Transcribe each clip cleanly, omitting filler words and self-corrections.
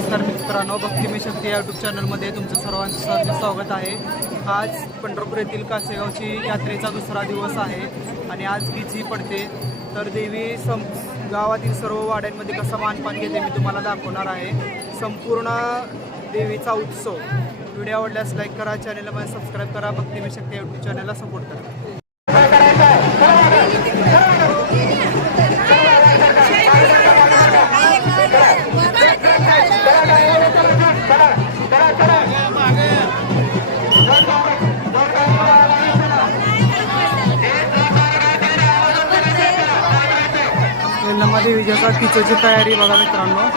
नमस्कार मित्रांनो, भक्तिमय शक्ती या यूट्यूब चॅनलमध्ये तुमचं सर्वांचं सहर्ष स्वागत आहे। आज पंढरपूर येथील कासेगावची यात्रेचा दुसरा दिवस आहे आणि आज किची पडते। तर देवी गावातील सर्व वाड्यांमध्ये कसा मानपान घेते मी तुम्हाला दाखवणार आहे। संपूर्ण देवीचा उत्सव। व्हिडिओ आवडल्यास लाईक करा, चॅनलला सबस्क्राईब करा, भक्तिमय शक्ती या यूट्यूब चॅनलला सपोर्ट करा। यल्लमा देवीच्या किचची तयारी बघा मित्रांनो।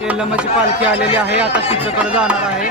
यल्लमाची पालखी आलेली आहे, आता तिच्याकडे जाणार आहे।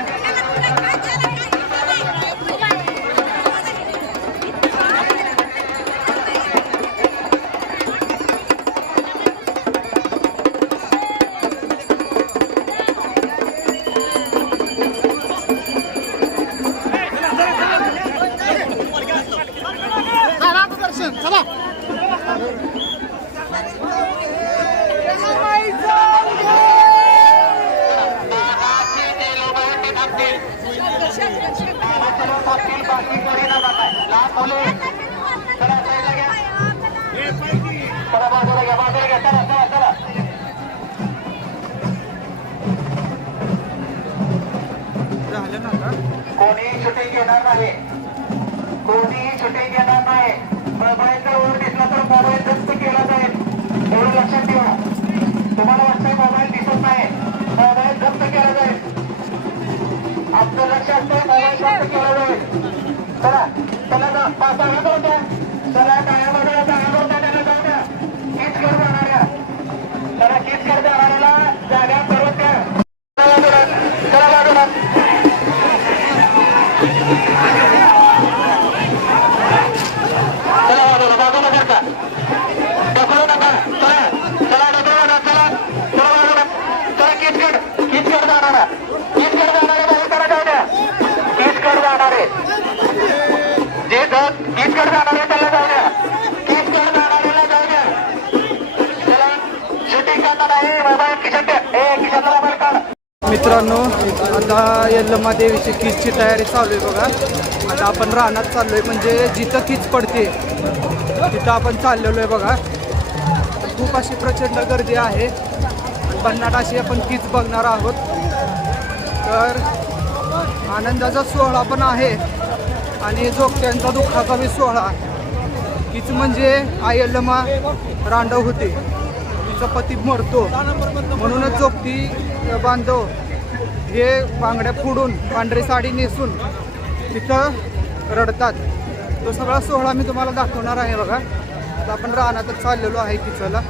कोणी शूटिंग घेणार नाही, कोणीही शूटिंग घेणार नाही। मोबाईलचा वर दिसला तर मोबाईल जप्त केला जाईल, एवढं लक्षात ठेवा। तुम्हाला वाटतं मोबाईल दिसत नाही, मोबाईल जप्त केला जाईल। आपलं लक्ष असतं, मोबाईल जप्त केला जाईल। चला चला पाच जागा द्या, चला डाव्या बाजूला जागा द्या, त्यांना जाऊ द्या। कीच कर जाणाऱ्या, चला कीच कर जाणाऱ्याला जागा करून द्या। चला बाजूला मित्रांनो, आता यल्लमा देवीची कीचची तयारी चालू आहे बघा। आता आपण रानात चाललोय, म्हणजे जिथं कीच पडते तिथं आपण चाललेलो आहे बघा। खूप अशी प्रचंड गर्दी आहे, भन्नाट अशी आपण कीच बघणार आहोत। तर आनंदाचा सोहळा पण आहे आणि जोगत्यांचा दुःखाचा बी सोहळा। कीच म्हणजे आई यल्लमा रांडव होते, तिचा पती मरतो, म्हणूनच जोगती बांधव हे बांगड्या फोडून पांढरी साडी नेसून तिथं रडतात। तो सगळा सोहळा मी तुम्हाला दाखवणार आहे बघा। आता आपण रानातच चाललेलो आहे किचला।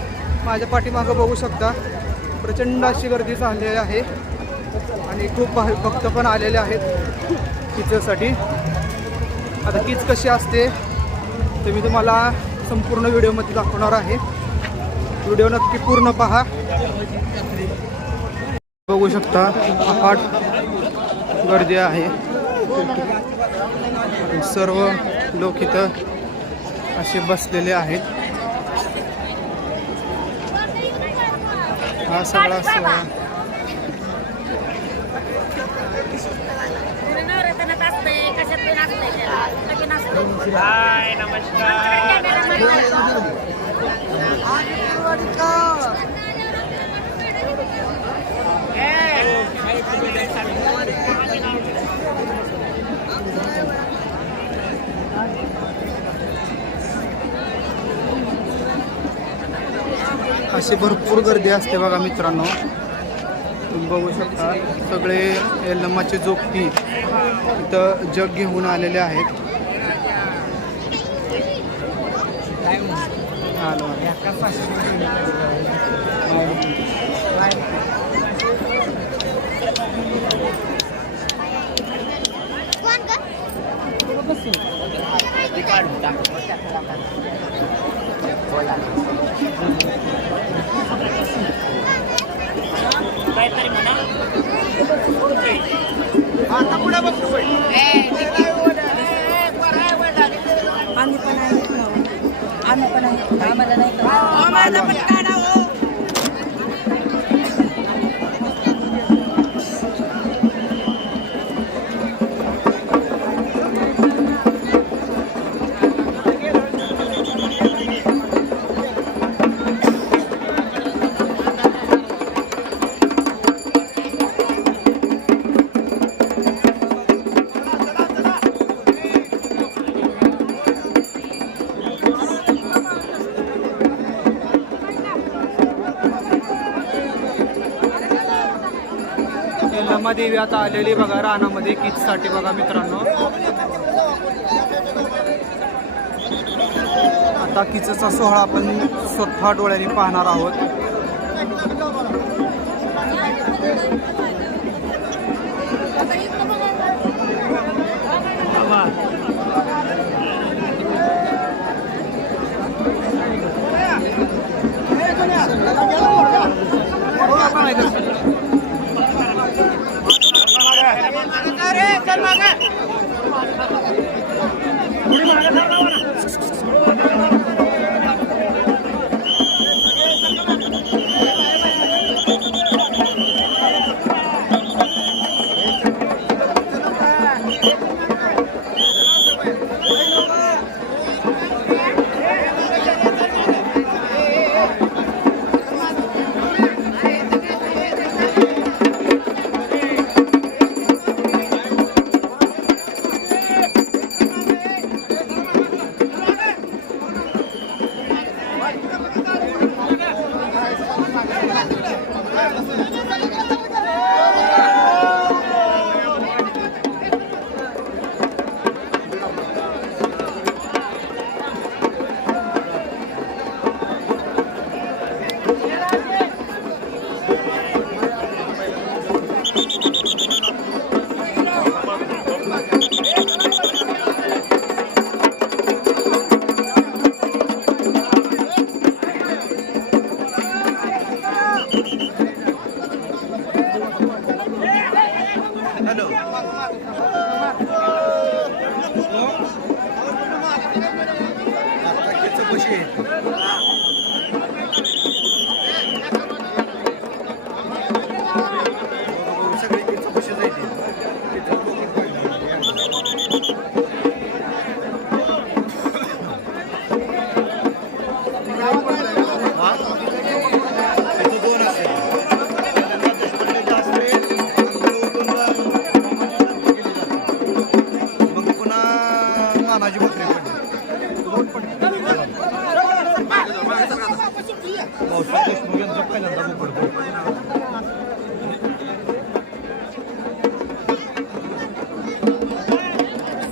माझ्या पाठीमागं बघू शकता प्रचंड अशी गर्दी झालेली आहे आणि खूप भक्त पण आलेले आहेत किचसाठी। आता कीच कशी असते ते मी तुम्हाला संपूर्ण व्हिडिओमध्ये दाखवणार आहे, व्हिडिओ नक्की पूर्ण पहा। बघू शकता अफाट गर्दी आहे, सर्व लोक इथं असे बसलेले आहेत। हा सगळा सोहळा हाय नमस्कार। अशी भरपूर गर्दी असते बघा मित्रांनो. तुम्ही बघू शकता सगळे यल्लमाचे जोगती इथं जग घेऊन आलेले आहेत. आम्ही पण आहे आम्हाला नाही देवी आता आलेली बघा रानामध्ये किचसाठी बघा मित्रांनो. आता किचचा सोहळा आपण स्वतः डोळ्यांनी पाहणार आहोत.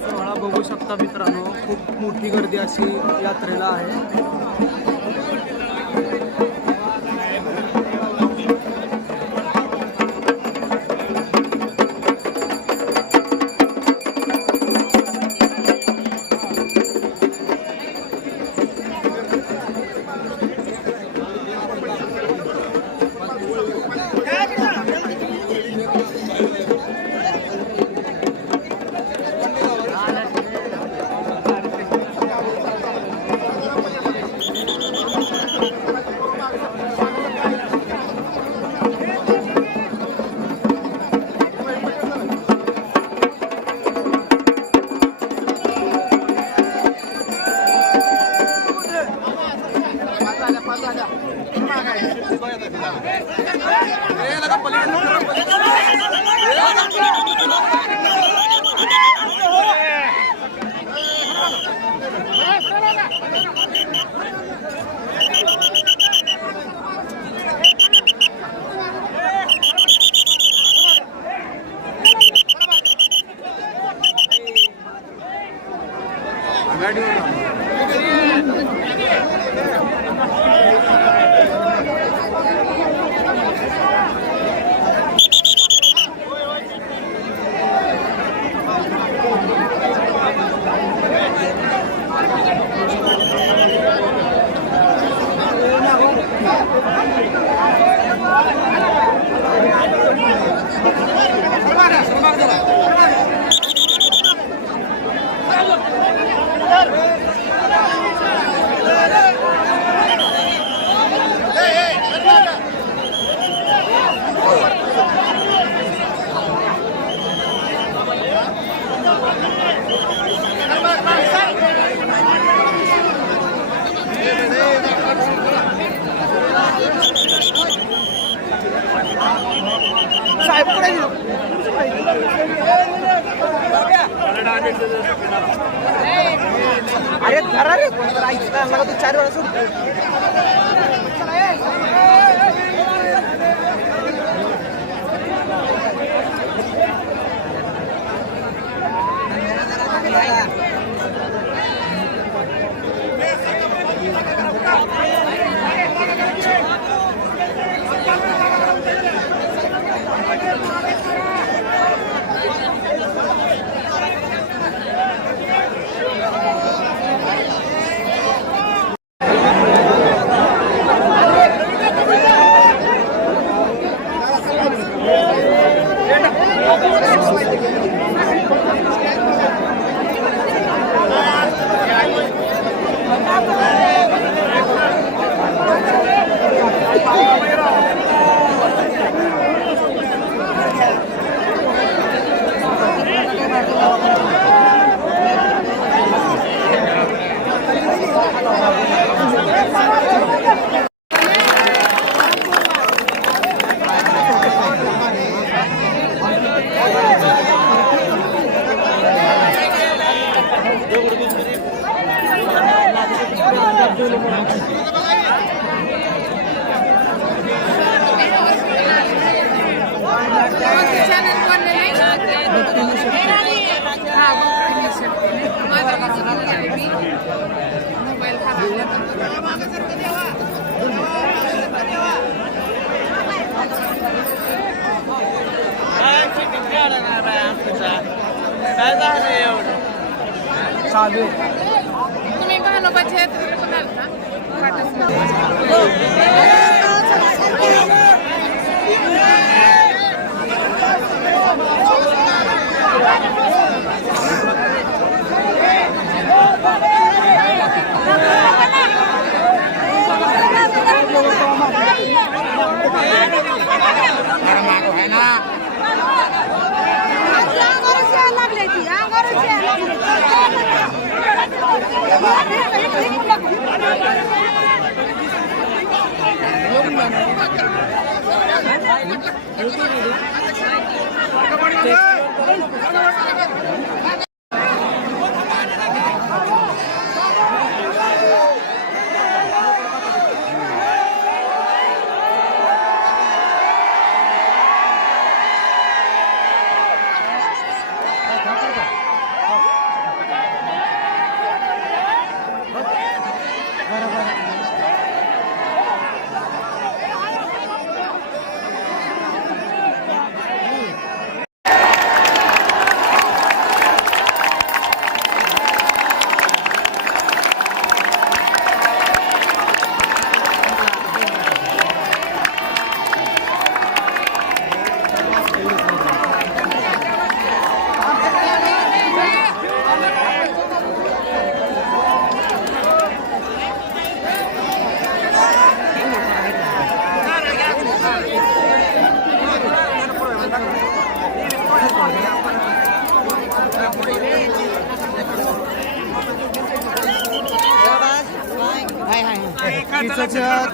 सोहळा बघू शकता मित्रांनो, खूप मोठी गर्दी अशी यात्रेला आहे. साहेब कुठे अरे धरा रे मला तू 4 वेळा सोड चालू आहे तुम्ही भानोबाची यात्रेला पण आलता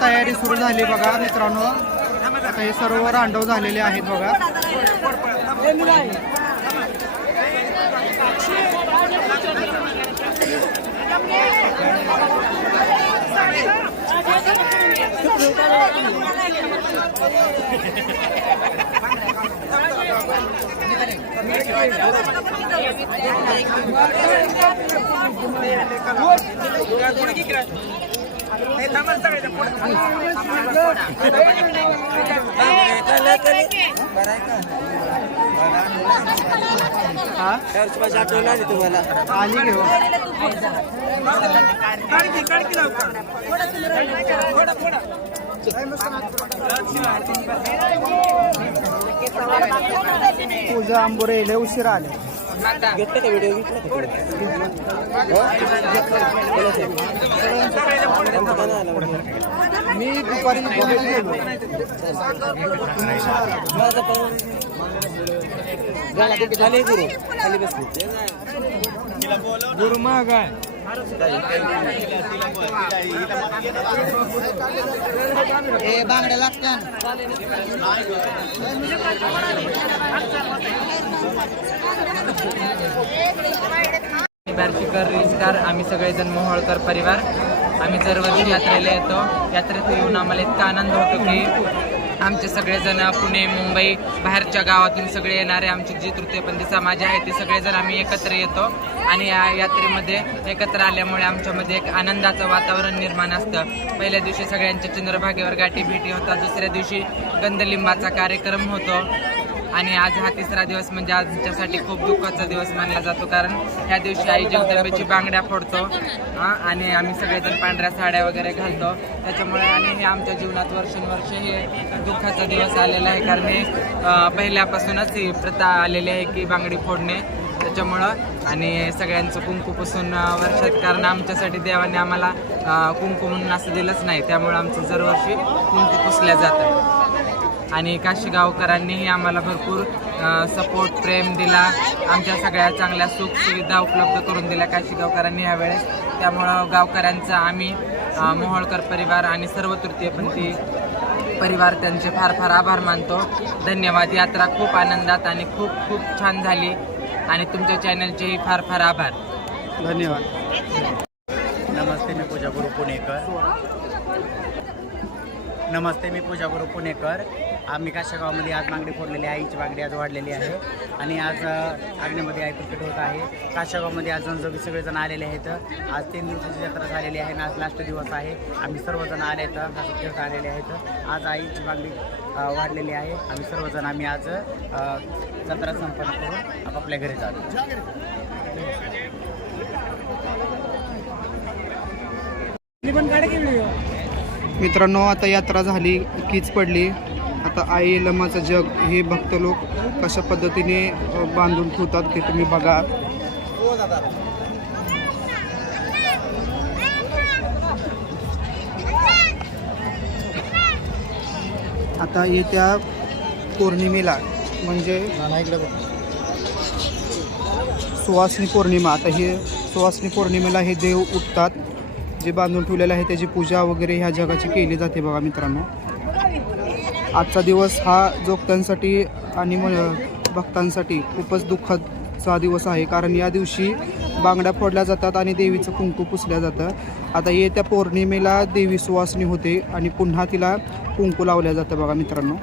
तयारी सुरू झाली बघा मित्रांनो. आता हे सर्व रांडव झालेले आहेत बघा. तुम्हाला आली घेऊ पूजा आज आंबोरे लय उशिरा आले. मी दुपारी गेलो. बांगड्या लागतात. बार्शीकर रिस्टार आम्ही सगळेजण मोहोळकर परिवार आम्ही दरवर्षी यात्रेला येतो. यात्रेत येऊन आम्हाला इतका आनंद होतो की आमचे सगळेजण पुणे मुंबई बाहेरच्या गावातून सगळे येणारे आमची जी तृतीयपंथी समाज आहे ते सगळेजण आम्ही एकत्र येतो आणि या यात्रेमध्ये एकत्र आल्यामुळे आमच्यामध्ये एक आनंदाचं वातावरण निर्माण असतं. पहिल्या दिवशी सगळ्यांच्या चंद्रभागेवर गाठीभेटी होतात, दुसऱ्या दिवशी गंधलिंबाचा कार्यक्रम होतो आणि आज हा तिसरा दिवस म्हणजे आमच्यासाठी खूप दुःखाचा दिवस मानला जातो, कारण ह्या दिवशी आई जगदंबेची बांगड्या फोडतो आणि आम्ही सगळेजण पांढऱ्या साड्या वगैरे घालतो. त्याच्यामुळे आणि हे आमच्या जीवनात वर्षानुवर्ष हे दुःखाचा दिवस आलेला आहे, कारण हे पहिल्यापासूनच ही प्रथा आलेली आहे की बांगडी फोडणे. त्याच्यामुळं आणि सगळ्यांचं कुंकू पुसून वर्षात, कारण आमच्यासाठी देवाने आम्हाला कुंकू म्हणून असं दिलंच नाही, त्यामुळं आमचं दरवर्षी कुंकू पुसल्या जातं. आणि काशीगावकरांनीही आम्हाला भरपूर सपोर्ट प्रेम दिला, आमच्या सगळ्या चांगल्या सुखसुविधा उपलब्ध करून दिल्या काशीगावकरांनी यावेळेस. त्यामुळं गावकऱ्यांचा आम्ही मोहोळकर परिवार आणि सर्व तृतीयपंथी परिवार त्यांचे फार फार आभार मानतो. धन्यवाद. यात्रा खूप आनंदात आणि खूप खूप छान झाली आणि तुमच्या चॅनलचेही फार फार आभार. धन्यवाद. नमस्ते, मी पूजागुरू पुणेकर. आम्ही काशेगावमध्ये आज बांगडी फोडलेली आहे. आईची बांगडी आज वाढलेली आहे आणि आज आग्नेमध्ये आई प्रकट होत आहे. काशेगावमध्ये आज जनजोगी सगळेजण आलेले आहेत. आज 3 दिवसाची यात्रा झालेली आहे आणि आज लास्ट दिवस आहे. आम्ही सर्वजण आले आहेत, हसत आलेले आहेत. आज आईची बांगडी वाढलेली आहे. आम्ही सर्वजण आज जत्रा संपन्न करून आपापल्या घरी जातो. मित्रांनो, आता यात्रा झाली, कीच पडली. आता आई लमाचं जग हे भक्त लोक कशा पद्धतीने बांधून ठेवतात ते तुम्ही बघा. आता येत्या पौर्णिमेला म्हणजे सुवासिनी पौर्णिमा, आता हे सुवासिनी पौर्णिमेला हे देव उठतात. जे बांधून ठेवलेलं आहे त्याची पूजा वगैरे ह्या जगाची केली जाते बघा मित्रांनो. आजचा दिवस हा जोगत्यांसाठी आणि भक्तांसाठी खूपच दुःखाचा दिवस आहे, कारण या दिवशी बांगड्या फोडल्या जातात आणि देवीचं कुंकू पुसल्या जातं. आता येत्या पौर्णिमेला देवी सुवासिनी होते आणि पुन्हा तिला कुंकू लावल्या जातं बघा मित्रांनो.